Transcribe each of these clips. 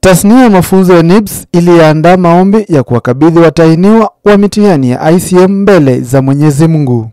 Tasnia ya mafunzo ya NIBS iliandaa maombi ya kuwakabidhi watahiniwa wa mitihani ya ICM mbele za Mwenyezi Mungu.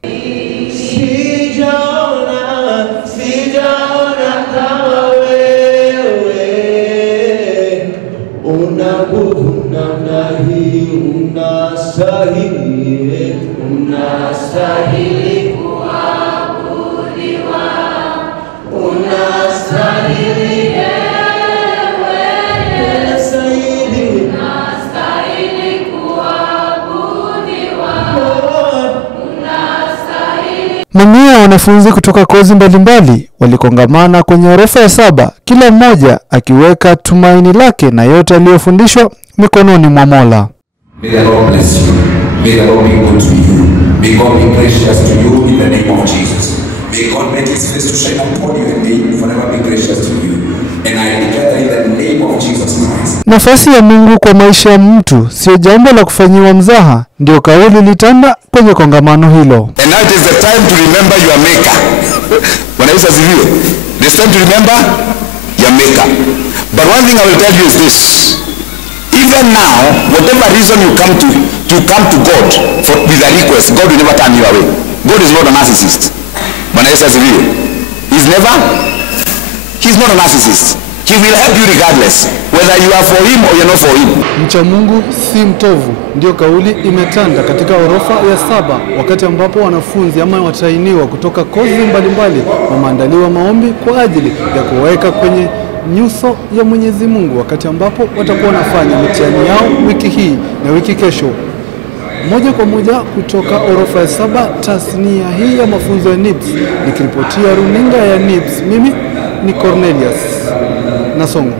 Mamia ya wanafunzi kutoka kozi mbalimbali walikongamana kwenye orofa ya 7, kila mmoja akiweka tumaini lake na yote aliyofundishwa mikononi mwa Mola. May the Lord bless you. May the Lord be good to you. May God be gracious to you in the name of Jesus. May God make his face to shine upon you and may forever be gracious to you. And I declare in the name of Jesus Christ. Nafasi ya Mungu kwa maisha ya mtu sio jambo la kufanyiwa mzaha, ndio kauli litanda kwenye kongamano hilo. And now it is the time to remember your maker. When I say it's time to remember your maker. But one thing I will tell you is this. Even now, whatever reason you come to God with a request, God will never turn you away. God is not a narcissist. When I say he's not a narcissist. He will help you regardless, whether you are for him or you're not for him. Mcha Mungu si mtovu, ndio kauli imetanda katika orofa ya 7, wakati ambapo wanafunzi ama watahiniwa kutoka kozi mbalimbali wameandaliwa maombi kwa ajili ya kuweka kwenye nyuso ya Mwenyezi Mungu, wakati ambapo watakuwa wanafanya mitihani yao wiki hii na wiki kesho. Moja kwa moja kutoka orofa ya 7, tasnia hii ya mafunzo ya NIBS, nikiripotia runinga ya NIBS, mimi ni Cornelius Nasongo.